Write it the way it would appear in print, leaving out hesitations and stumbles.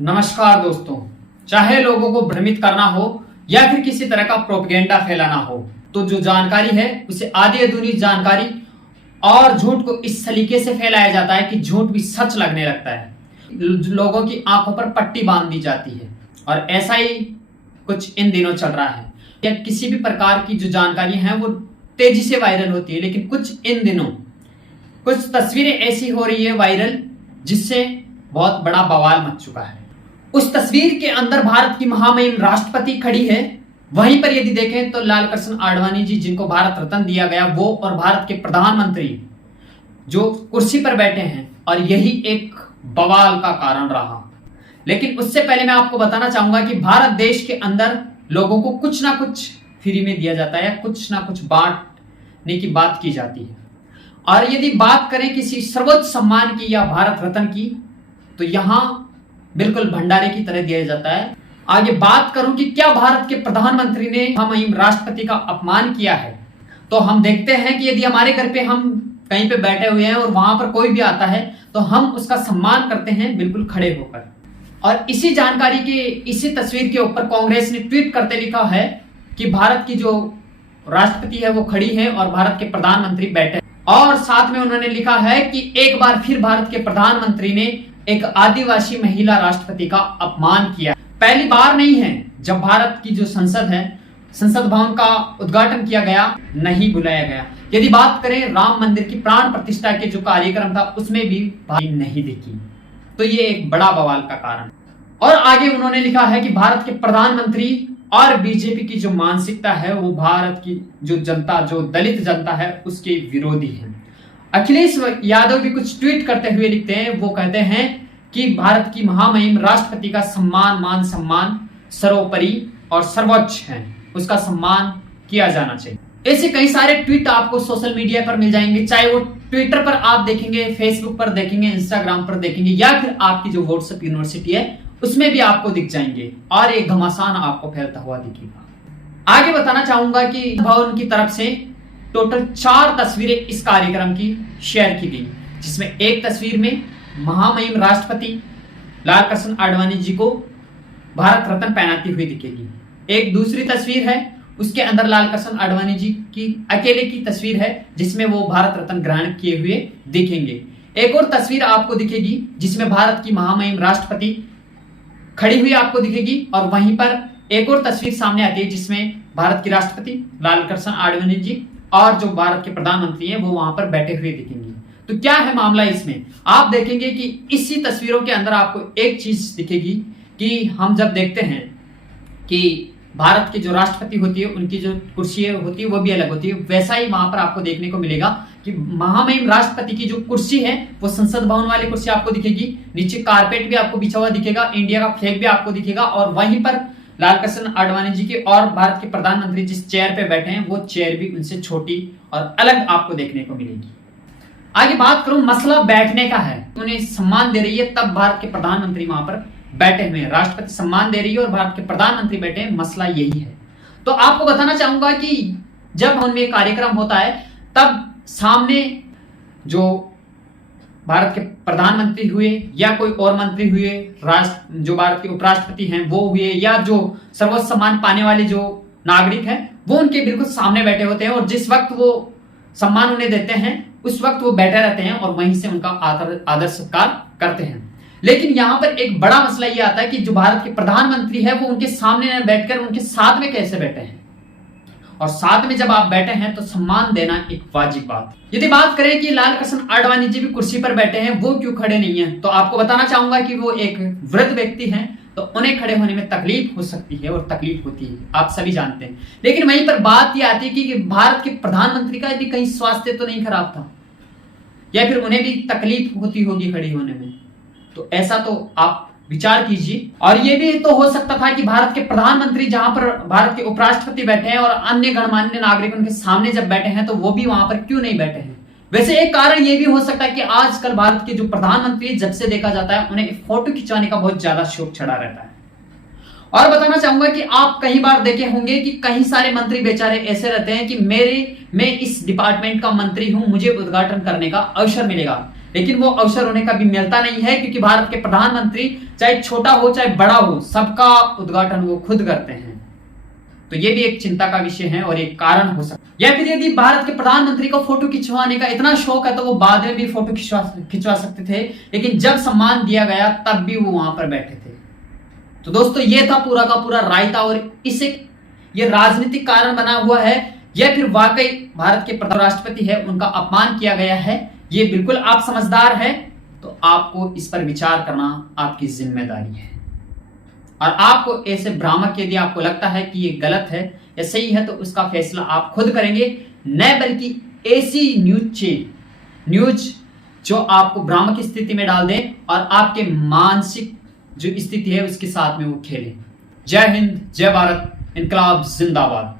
नमस्कार दोस्तों। चाहे लोगों को भ्रमित करना हो या फिर किसी तरह का प्रोपेगेंडा फैलाना हो, तो जो जानकारी है उसे आधी अधूरी जानकारी और झूठ को इस सलीके से फैलाया जाता है कि झूठ भी सच लगने लगता है। लोगों की आंखों पर पट्टी बांध दी जाती है और ऐसा ही कुछ इन दिनों चल रहा है। या किसी भी प्रकार की जो जानकारी है वो तेजी से वायरल होती है, लेकिन कुछ इन दिनों कुछ तस्वीरें ऐसी हो रही है वायरल जिससे बहुत बड़ा बवाल मच चुका है। उस तस्वीर के अंदर भारत की महामहिम राष्ट्रपति खड़ी है। वहीं पर यदि देखें तो लाल कृष्ण आडवाणी जी, जिनको भारत रत्न दिया गया, वो और भारत के प्रधानमंत्री जो कुर्सी पर बैठे हैं, और यही एक बवाल का कारण रहा। लेकिन उससे पहले मैं आपको बताना चाहूंगा कि भारत देश के अंदर लोगों को कुछ ना कुछ फ्री में दिया जाता है, कुछ ना कुछ बांटने की बात की जाती है। और यदि बात करें किसी सर्वोच्च सम्मान की या भारत रत्न की, तो यहां बिल्कुल भंडारे की तरह दिया जाता है। आगे बात करूं कि क्या भारत के प्रधानमंत्री ने महामहिम राष्ट्रपति का अपमान किया है, तो हम देखते हैं कि यदि हमारे घर पे हम कहीं पे बैठे हुए हैं और वहां पर कोई भी आता है तो हम उसका सम्मान करते हैं बिल्कुल खड़े होकर। और इसी जानकारी के इसी तस्वीर के ऊपर कांग्रेस ने ट्वीट करते लिखा है कि भारत की जो राष्ट्रपति है वो खड़ी है और भारत के प्रधानमंत्री बैठे हैं। और साथ में उन्होंने लिखा है कि एक बार फिर भारत के प्रधानमंत्री ने एक आदिवासी महिला राष्ट्रपति का अपमान किया। पहली बार नहीं है जब भारत की जो संसद है, संसद भवन का उद्घाटन किया गया, नहीं बुलाया गया। यदि बात करें राम मंदिर की प्राण प्रतिष्ठा के जो कार्यक्रम था, उसमें भी भाई नहीं दिखी, तो ये एक बड़ा बवाल का कारण। और आगे उन्होंने लिखा है कि भारत के प्रधानमंत्री और बीजेपी की जो मानसिकता है वो भारत की जो जनता, जो दलित जनता है, उसके विरोधी है। अखिलेश यादव भी कुछ ट्वीट करते हुए लिखते हैं, वो कहते हैं कि भारत की महामहिम राष्ट्रपति का सम्मान, मान सम्मान सर्वोपरि और सर्वोच्च है, उसका सम्मान किया जाना चाहिए। ऐसे कई सारे ट्वीट आपको सोशल मीडिया पर मिल जाएंगे, चाहे वो ट्विटर पर आप देखेंगे, फेसबुक पर देखेंगे, इंस्टाग्राम पर देखेंगे, या फिर आपकी जो व्हाट्सएप यूनिवर्सिटी है उसमें भी आपको दिख जाएंगे और एक घमासान आपको फैलता हुआ दिखेगा। आगे बताना चाहूंगा कि भवन की तरफ से टोटल 4 तस्वीरें इस कार्यक्रम की शेयर की गई, जिसमें एक तस्वीर में महामहिम राष्ट्रपति लाल कृष्ण आडवाणी जी को भारत रत्न पहनाती हुई दिखेगी। एक दूसरी तस्वीर है, उसके अंदर लाल कृष्ण आडवाणी जी की अकेले की तस्वीर है, जिसमें वो भारत रत्न ग्रहण किए हुए दिखेंगे। एक और तस्वीर आपको दिखेगी जिसमें भारत की महामहिम राष्ट्रपति खड़ी हुई आपको दिखेगी, और वहीं पर एक और तस्वीर सामने आती है जिसमें भारत की राष्ट्रपति लाल कृष्ण आडवाणी जी और जो भारत के प्रधानमंत्री हैं वो वहां पर बैठे हुए दिखेंगे। तो क्या है मामला इसमें, आप देखेंगे कि इसी तस्वीरों के अंदर आपको एक चीज दिखेगी कि हम जब देखते हैं कि भारत की जो राष्ट्रपति होती है उनकी जो कुर्सी होती है वो भी अलग होती है, वैसा ही वहां पर आपको देखने को मिलेगा कि महामहिम राष्ट्रपति की जो कुर्सी है वो संसद भवन वाली कुर्सी आपको दिखेगी, नीचे कारपेट भी आपको बिछा हुआ दिखेगा, इंडिया का फ्लैग भी आपको दिखेगा, और वहीं पर लाल कृष्ण आडवाणी जी के और भारत के प्रधानमंत्री जिस चेयर पे बैठे हैं वो चेयर भी उनसे छोटी और अलग आपको देखने को मिलेगी। आगे बात करूं, मसला बैठने का है, उन्हें सम्मान दे रही है तब भारत के प्रधानमंत्री वहां पर बैठे हुए हैं, राष्ट्रपति सम्मान दे रही है और भारत के प्रधानमंत्री बैठे हैं, मसला यही है। तो आपको बताना चाहूंगा कि जब उनमें कार्यक्रम होता है तब सामने जो भारत के प्रधानमंत्री हुए या कोई और मंत्री हुए, जो भारत के उपराष्ट्रपति हैं वो हुए, या जो सर्वोच्च सम्मान पाने वाले जो नागरिक हैं वो उनके बिल्कुल सामने बैठे होते हैं, और जिस वक्त वो सम्मान उन्हें देते हैं उस वक्त वो बैठे रहते हैं और वहीं से उनका आदर सत्कार करते हैं। लेकिन यहाँ पर एक बड़ा मसला ये आता है कि जो भारत के प्रधानमंत्री है वो उनके सामने न बैठकर उनके साथ में कैसे बैठे हैं, और साथ में जब आप बैठे हैं तो सम्मान देना एक वाजिब बात। यदि बात करें कि लाल कृष्ण आडवाणी जी भी कुर्सी पर बैठे हैं, वो क्यों खड़े नहीं हैं, तो आपको बताना चाहूंगा कि वो एक वृद्ध व्यक्ति हैं, तो उन्हें खड़े होने में तकलीफ हो सकती है और तकलीफ होती है, आप सभी जानते हैं। लेकिन वहीं पर बात यह आती है कि भारत के प्रधानमंत्री का भी कहीं स्वास्थ्य तो नहीं खराब था, या फिर उन्हें भी तकलीफ होती होगी खड़ी होने में, तो ऐसा तो आप विचार कीजिए। और ये भी तो हो सकता था कि भारत के प्रधानमंत्री जहां पर भारत के उपराष्ट्रपति बैठे हैं और अन्य गणमान्य नागरिक उनके सामने जब बैठे हैं तो वो भी वहां पर क्यों नहीं बैठे हैं। वैसे एक कारण ये भी हो सकता है कि आजकल भारत के जो प्रधानमंत्री, जब से देखा जाता है, उन्हें फोटो खिंचवाने का बहुत ज्यादा शौक चढ़ा रहता है। और बताना चाहूंगा कि आप कई बार देखे होंगे कि कई सारे मंत्री बेचारे ऐसे रहते हैं कि मैं इस डिपार्टमेंट का मंत्री हूं, मुझे उद्घाटन करने का अवसर मिलेगा, लेकिन वो अवसर उन्हें कभी मिलता नहीं है, क्योंकि भारत के प्रधानमंत्री चाहे छोटा हो चाहे बड़ा हो, सबका उद्घाटन वो खुद करते हैं। तो ये भी एक चिंता का विषय है और एक कारण हो सकता है। या फिर यदि भारत के प्रधानमंत्री को फोटो खिंचवाने का इतना शौक है तो वो बाद में भी फोटो खिंचवा सकते थे, लेकिन जब सम्मान दिया गया तब भी वो वहां पर बैठे थे। तो दोस्तों ये था पूरा का पूरा रायता, और इसे ये राजनीतिक कारण बना हुआ है या फिर वाकई भारत के राष्ट्रपति है उनका अपमान किया गया है, ये बिल्कुल आप समझदार है तो आपको इस पर विचार करना आपकी जिम्मेदारी है। और आपको ऐसे भ्रामक यदि आपको लगता है कि ये गलत है या सही है तो उसका फैसला आप खुद करेंगे, न बल्कि ऐसी न्यूज जो आपको भ्रामक स्थिति में डाल दे और आपके मानसिक जो स्थिति है उसके साथ में वो खेले। जय हिंद, जय भारत, इनकलाब जिंदाबाद।